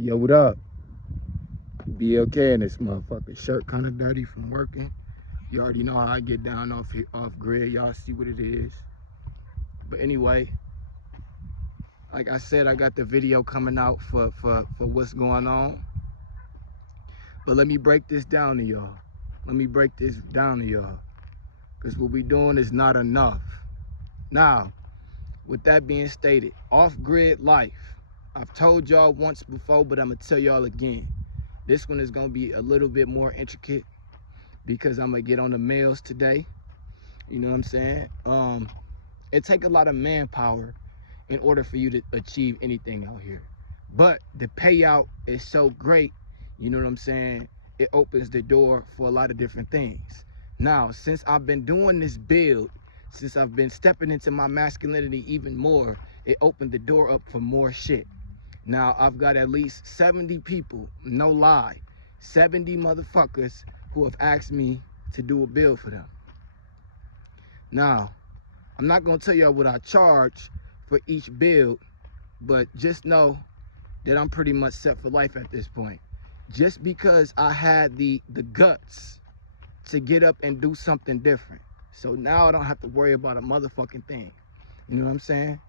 Yo, what up? BLK and this motherfucking shirt kind of dirty from working. You already know how I get down off grid. Y'all see what it is. But anyway, like I said, I got the video coming out for what's going on. But let me break this down to y'all. Because what we doing is not enough. Now, with that being stated, off-grid life. I've told y'all once before, but I'm going to tell y'all again. This one is going to be a little bit more intricate because I'm going to get on the males today. You know what I'm saying? It takes a lot of manpower in order for you to achieve anything out here. But the payout is so great, you know what I'm saying? It opens the door for a lot of different things. Now, since I've been doing this build, since I've been stepping into my masculinity even more, it opened the door up for more shit. Now, I've got at least 70 people, no lie, 70 motherfuckers who have asked me to do a build for them. Now, I'm not gonna tell y'all what I charge for each build, but just know that I'm pretty much set for life at this point. Just because I had the guts to get up and do something different. So now I don't have to worry about a motherfucking thing. You know what I'm saying?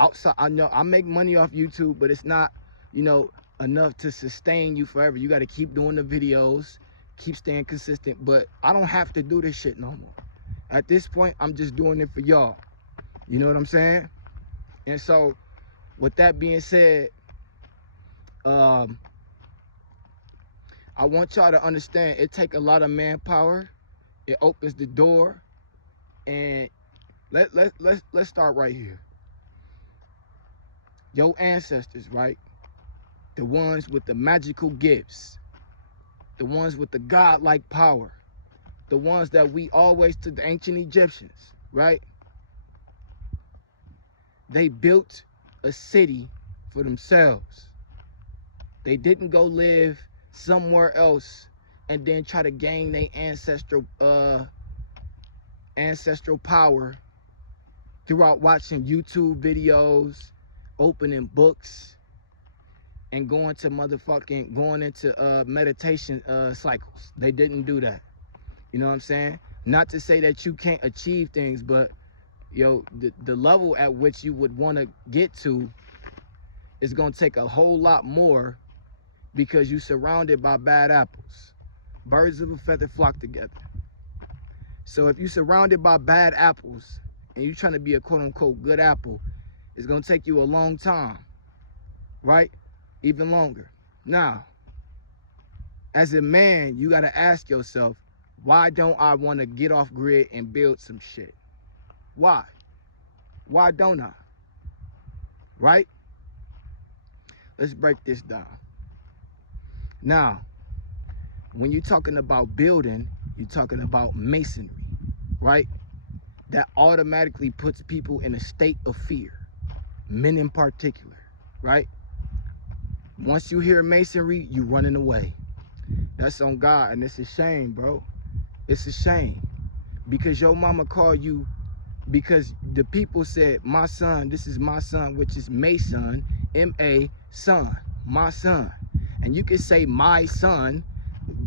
Outside, I know I make money off YouTube, but it's not, you know, enough to sustain you forever. You got to keep doing the videos, keep staying consistent, but I don't have to do this shit no more. At this point, I'm just doing it for y'all. You know what I'm saying? And so, with that being said, I want y'all to understand it takes a lot of manpower. It opens the door, and let's start right here. Your ancestors, right? The ones with the magical gifts, the ones with the godlike power, the ones that we always to the ancient Egyptians, right? They built a city for themselves. They didn't go live somewhere else and then try to gain their ancestral power throughout watching YouTube videos, opening books, and going into meditation cycles. They didn't do that. You know what I'm saying? Not to say that you can't achieve things, but yo, the level at which you would want to get to is going to take a whole lot more because you're surrounded by bad apples. Birds of a feather flock together. So if you're surrounded by bad apples and you're trying to be a quote-unquote good apple, it's going to take you a long time, right? Even longer. Now, as a man, you got to ask yourself, why don't I want to get off grid and build some shit? Why? Why don't I? Right? Let's break this down. Now, when you're talking about building, you're talking about masonry, right? That automatically puts people in a state of fear, men in particular, right? Once you hear masonry, you running away. That's on God, and it's a shame, bro. It's a shame because your mama called you, because the people said, my son, this is my son, which is Mason, M-A, son, my son. And you can say my son,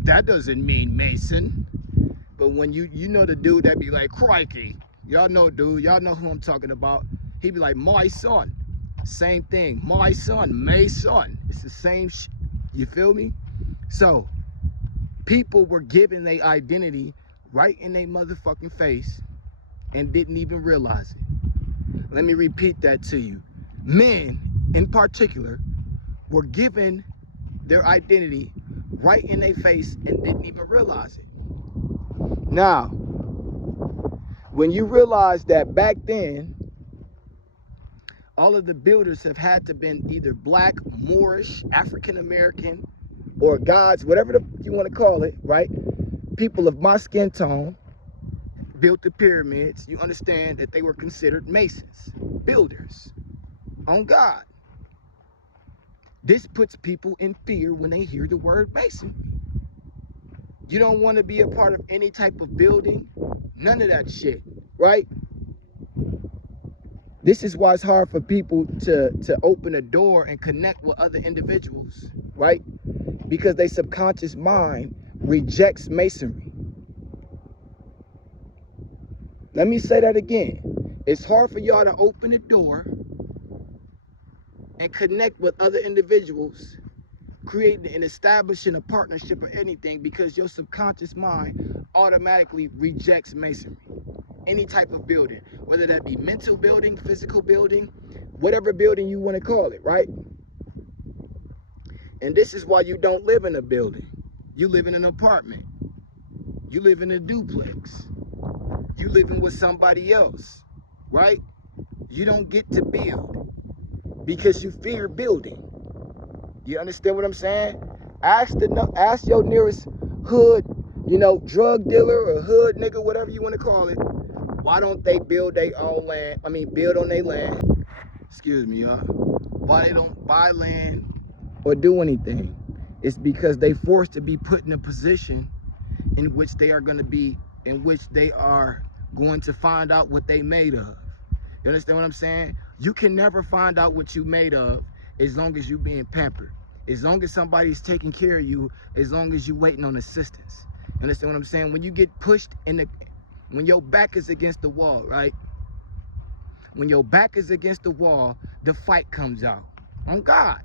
that doesn't mean Mason. But when you know the dude that be like, crikey, y'all know dude, y'all know who I'm talking about. He be like, my son, same thing, my son, Mason. It's the same shit, you feel me? So, people were given their identity right in their motherfucking face and didn't even realize it. Let me repeat that to you. Men, in particular, were given their identity right in their face and didn't even realize it. Now, when you realize that back then, all of the builders have had to been either black, Moorish, African American, or gods, whatever you want to call it, right? People of my skin tone built the pyramids. You understand that they were considered masons, builders, on God. This puts people in fear when they hear the word masonry. You don't want to be a part of any type of building, none of that shit, right? This is why it's hard for people to open a door and connect with other individuals, right? Because their subconscious mind rejects masonry. Let me say that again. It's hard for y'all to open the door and connect with other individuals, creating and establishing a partnership or anything, because your subconscious mind automatically rejects masonry. Any type of building, whether that be mental building, physical building, whatever building you want to call it, right? And this is why you don't live in a building. You live in an apartment. You live in a duplex. You living with somebody else, right? You don't get to build because you fear building. You understand what I'm saying? Ask your nearest hood, drug dealer or hood nigga, whatever you want to call it. Why don't they build their own land? Build on their land. Excuse me, y'all. Why they don't buy land or do anything? It's because they forced to be put in a position in which they are going to find out what they made of. You understand what I'm saying? You can never find out what you made of as long as you being pampered. As long as somebody's taking care of you, as long as you waiting on assistance. You understand what I'm saying? When you get pushed when your back is against the wall, right? When your back is against the wall, the fight comes out. On God.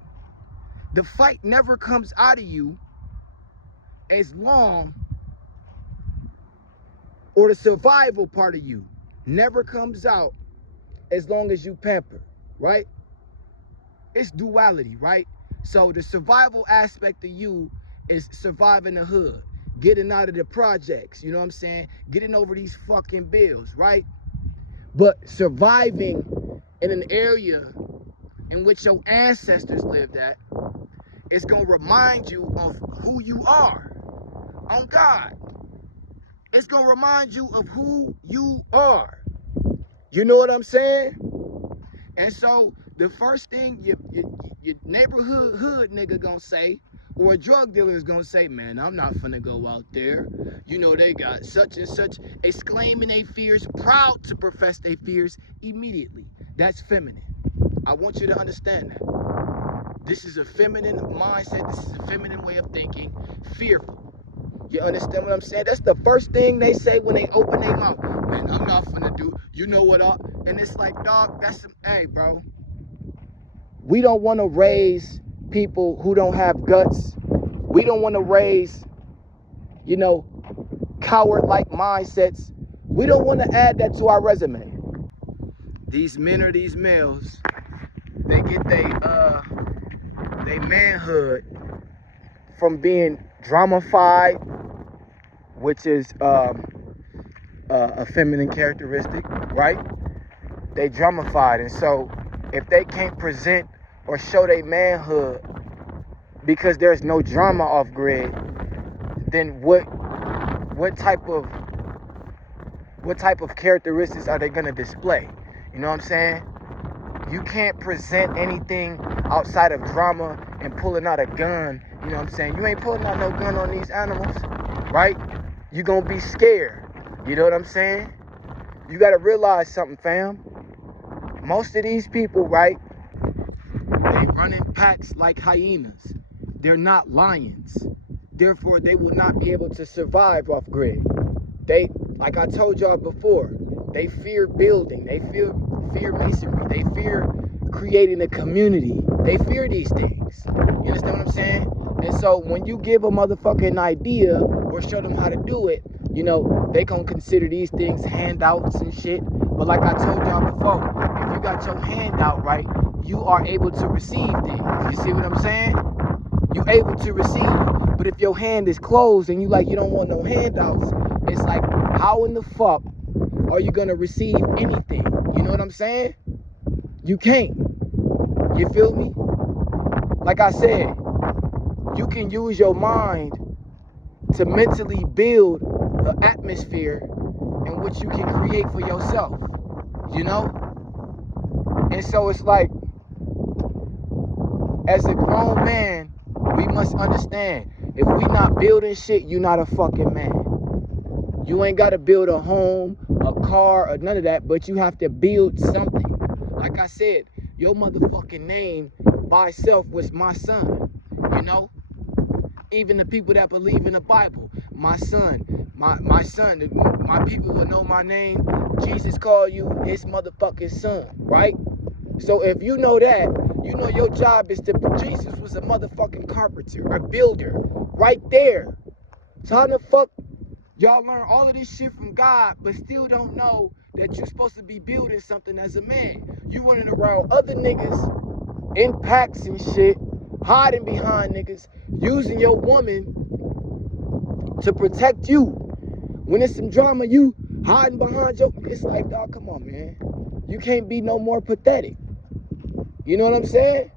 The fight never comes out of you as long, or the survival part of you never comes out as long as you pamper, right? It's duality, right? So the survival aspect of you is surviving the hood, getting out of the projects, you know what I'm saying? Getting over these fucking bills, right? But surviving in an area in which your ancestors lived at, it's gonna remind you of who you are. On God. It's gonna remind you of who you are. You know what I'm saying? And so the first thing your neighborhood hood nigga gonna say, or a drug dealer is gonna say, man, I'm not finna go out there. They got such and such, exclaiming their fears, proud to profess their fears immediately. That's feminine. I want you to understand that. This is a feminine mindset. This is a feminine way of thinking. Fearful. You understand what I'm saying? That's the first thing they say when they open their mouth. Man, I'm not finna do, and it's like, dog, hey, bro. We don't want to raise people who don't have guts. We don't want to raise, coward-like mindsets. We don't want to add that to our resume. These men or these males, they get they manhood from being dramified, which is a feminine characteristic, right? They dramified, and so if they can't present or show their manhood because there's no drama off grid, then what type of characteristics are they gonna display? You know what I'm saying? You can't present anything outside of drama and pulling out a gun. You know what I'm saying? You ain't pulling out no gun on these animals, right? You gonna be scared. You know what I'm saying? You gotta realize something, fam. Most of these people, right, they run in packs like hyenas. They're not lions. Therefore, they will not be able to survive off grid. They, like I told y'all before, they fear building. They fear masonry. They fear creating a community. They fear these things. You understand what I'm saying? And so when you give a motherfucking idea or show them how to do it, they gonna consider these things handouts and shit. But like I told y'all before, if you got your hand out right, you are able to receive things. You see what I'm saying? You able to receive. But if your hand is closed and you don't want no handouts, it's like, how in the fuck are you gonna receive anything? You know what I'm saying? You can't. You feel me? Like I said, you can use your mind to mentally build an atmosphere in which you can create for yourself, And so it's like, as a grown man, we must understand, if we not building shit, you not a fucking man. You ain't got to build a home, a car, or none of that, but you have to build something. Like I said, your motherfucking name by itself was my son. You know? Even the people that believe in the Bible, my son, my son, my people will know my name. Jesus called you his motherfucking son, right? So if you know that, you know your job is to, Jesus was a motherfucking carpenter, a builder, right there. So how the fuck y'all learn all of this shit from God, but still don't know that you're supposed to be building something as a man? You running around other niggas in packs and shit, hiding behind niggas, using your woman to protect you. When it's some drama, you hiding behind your, it's like, dog, come on, man. You can't be no more pathetic. You know what I'm saying?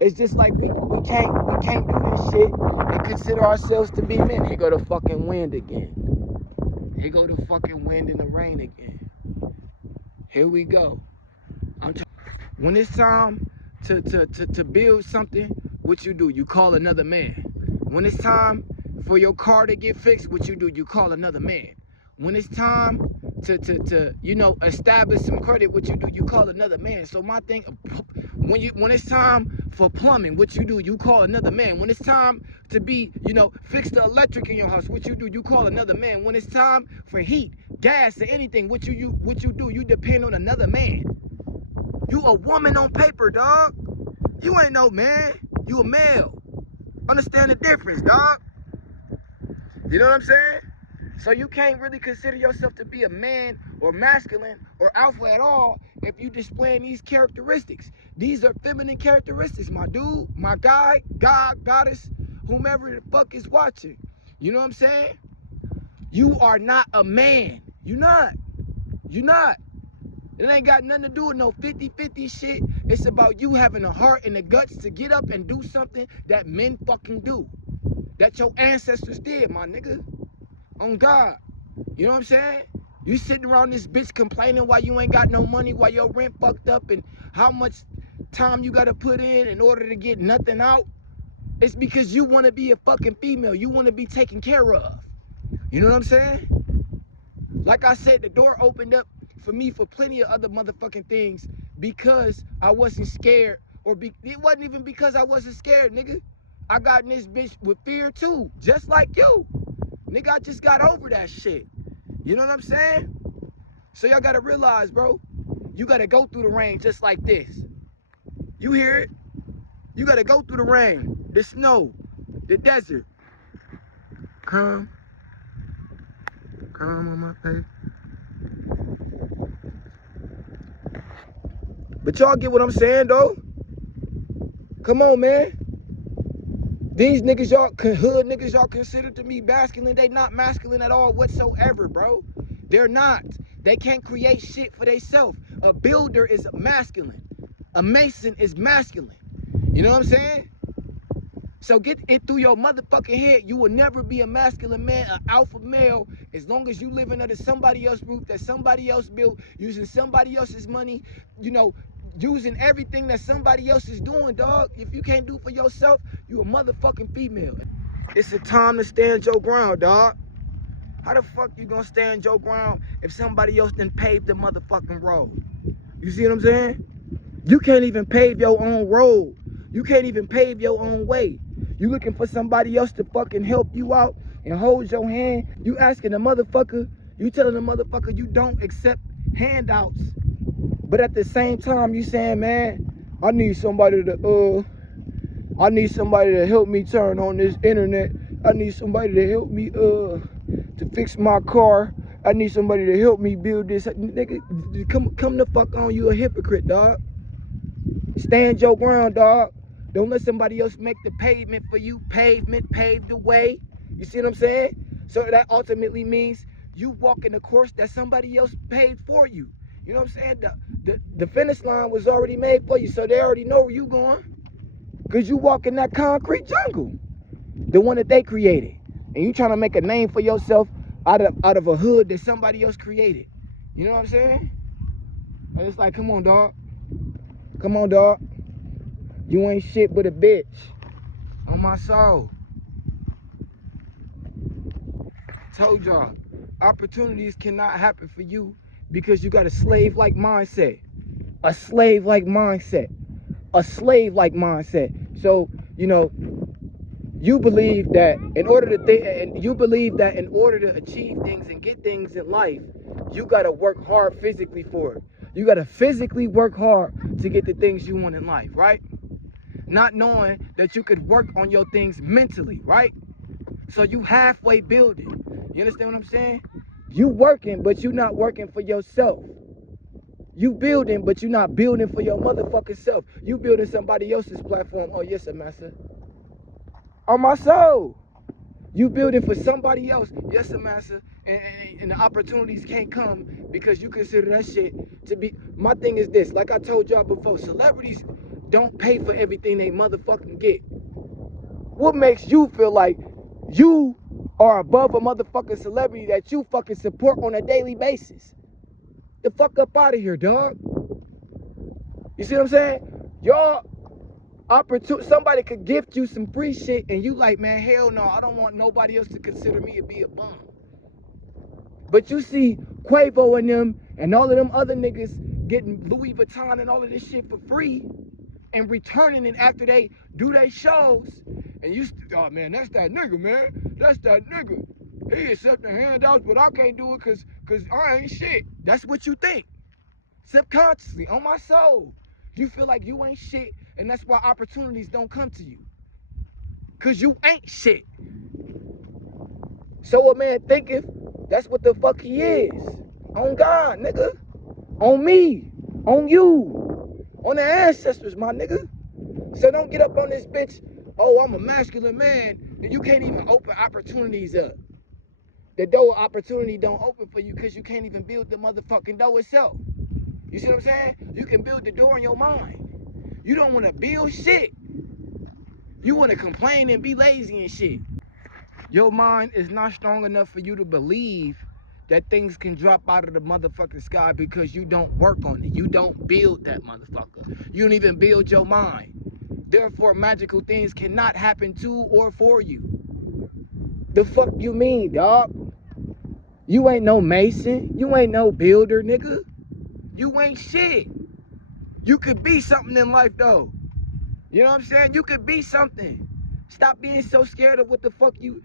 It's just like we can't do this shit and consider ourselves to be men. Here go the fucking wind again. Here go the fucking wind and the rain again. Here we go. When it's time to build something, what you do? You call another man. When it's time for your car to get fixed, what you do? You call another man. When it's time to you know, establish some credit, what you do? You call another man. So my thing, when it's time for plumbing, what you do? You call another man. When it's time to be, you know, fix the electric in your house, what you do? You call another man. When it's time for heat, gas, or anything, what you do? You depend on another man. You a woman on paper, dog. You ain't no man. You a male. Understand the difference, dog. You know what I'm saying? So you can't really consider yourself to be a man or masculine or alpha at all if you displaying these characteristics. These are feminine characteristics, my dude, my guy, God, goddess, whomever the fuck is watching. You know what I'm saying? You are not a man. You're not. You're not. It ain't got nothing to do with no 50-50 shit. It's about you having the heart and the guts to get up and do something that men fucking do. That your ancestors did, my nigga. On God. You know what I'm saying? You sitting around this bitch complaining why you ain't got no money, why your rent fucked up, and how much time you gotta put in order to get nothing out. It's because you wanna be a fucking female. You wanna be taken care of. You know what I'm saying? Like I said, the door opened up for me for plenty of other motherfucking things because I wasn't scared, or it wasn't even because I wasn't scared, nigga. I got in this bitch with fear too, just like you. Nigga, I just got over that shit. You know what I'm saying? So y'all gotta realize, bro, you gotta go through the rain just like this. You hear it? You gotta go through the rain, the snow, the desert. Come on my face. But y'all get what I'm saying, though? Come on, man. These niggas, y'all, hood niggas, y'all consider to be masculine. They not masculine at all whatsoever, bro. They're not. They can't create shit for themselves. A builder is masculine. A mason is masculine. You know what I'm saying? So get it through your motherfucking head. You will never be a masculine man, an alpha male, as long as you living under somebody else's roof that somebody else built, using somebody else's money, you know, using everything that somebody else is doing, dog. If you can't do for yourself, you a motherfucking female. It's a time to stand your ground, dog. How the fuck you gonna stand your ground if somebody else done paved the motherfucking road? You see what I'm saying? You can't even pave your own road. You can't even pave your own way. You looking for somebody else to fucking help you out and hold your hand. You asking the motherfucker, you telling the motherfucker you don't accept handouts. But at the same time, you saying, man, I need somebody to help me turn on this internet. I need somebody to help me to fix my car. I need somebody to help me build this. Nigga, come the fuck on, you a hypocrite, dog. Stand your ground, dog. Don't let somebody else make the pavement for you. Pavement, pave the way. You see what I'm saying? So that ultimately means you walking the course that somebody else paved for you. You know what I'm saying? The finish line was already made for you, so they already know where you going. Because you walk in that concrete jungle, the one that they created. And you trying to make a name for yourself out of a hood that somebody else created. You know what I'm saying? And it's like, come on, dog. Come on, dog. You ain't shit but a bitch. On my soul. Told y'all, opportunities cannot happen for you because you got a slave-like mindset. a slave-like mindset. A slave-like mindset. So, you know, you believe that in order to achieve things and get things in life, you gotta work hard physically for it. You gotta physically work hard to get the things you want in life, right? Not knowing that you could work on your things mentally, right? So you halfway building. You understand what I'm saying? You working, but you not working for yourself. You building, but you not building for your motherfucking self. You building somebody else's platform. Oh, yes, sir, master. On my soul. You building for somebody else. Yes, sir, master. And the opportunities can't come because you consider that shit to be. My thing is this. Like I told y'all before, celebrities don't pay for everything they motherfucking get. What makes you feel like you are above a motherfucking celebrity that you fucking support on a daily basis? The fuck up out of here, dog. You see what I'm saying? Y'all, somebody could gift you some free shit and you like, man, hell no, I don't want nobody else to consider me to be a bum. But you see Quavo and them and all of them other niggas getting Louis Vuitton and all of this shit for free and returning it after they do their shows. And you, oh man, that's that nigga, man. That's that nigga. He accepting handouts, but I can't do it cause I ain't shit. That's what you think. Subconsciously, on my soul. You feel like you ain't shit, and that's why opportunities don't come to you. Cause you ain't shit. So a man thinketh that's what the fuck he is. On God, nigga. On me. On you. On the ancestors, my nigga. So don't get up on this bitch, oh, I'm a masculine man, and you can't even open opportunities up. The door opportunity don't open for you because you can't even build the motherfucking door itself. You see what I'm saying? You can build the door in your mind. You don't want to build shit. You want to complain and be lazy and shit. Your mind is not strong enough for you to believe that things can drop out of the motherfucking sky because you don't work on it. You don't build that motherfucker. You don't even build your mind. Therefore, magical things cannot happen to or for you. The fuck you mean, dog? You ain't no mason. You ain't no builder, nigga. You ain't shit. You could be something in life, though. You know what I'm saying? You could be something. Stop being so scared of what the fuck you...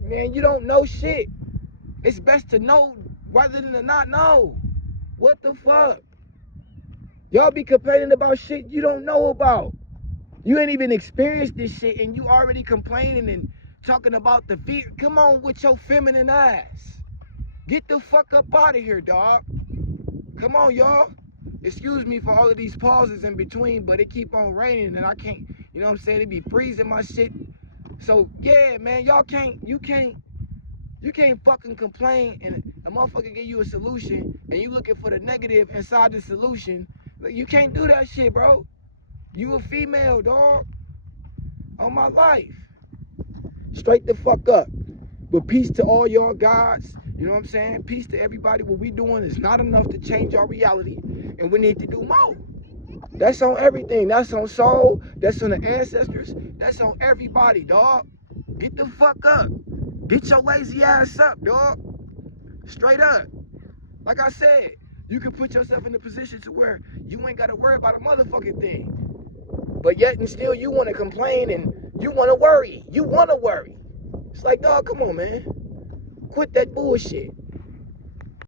Man, you don't know shit. It's best to know rather than to not know. What the fuck? Y'all be complaining about shit you don't know about. You ain't even experienced this shit and you already complaining and talking about the fear. Come on with your feminine ass. Get the fuck up out of here, dog. Come on, y'all. Excuse me for all of these pauses in between, but it keep on raining and I can't, you know what I'm saying? It be freezing my shit. So, yeah, man, you can't fucking complain and a motherfucker give you a solution and you looking for the negative inside the solution. You can't do that shit, bro. You a female, dog. On my life. Straight the fuck up. But peace to all y'all gods. You know what I'm saying? Peace to everybody. What we doing is not enough to change our reality. And we need to do more. That's on everything. That's on soul. That's on the ancestors. That's on everybody, dog. Get the fuck up. Get your lazy ass up, dog. Straight up. Like I said, you can put yourself in a position to where you ain't got to worry about a motherfucking thing. But yet and still you want to complain and you want to worry. You want to worry. It's like, dog, come on, man. Quit that bullshit.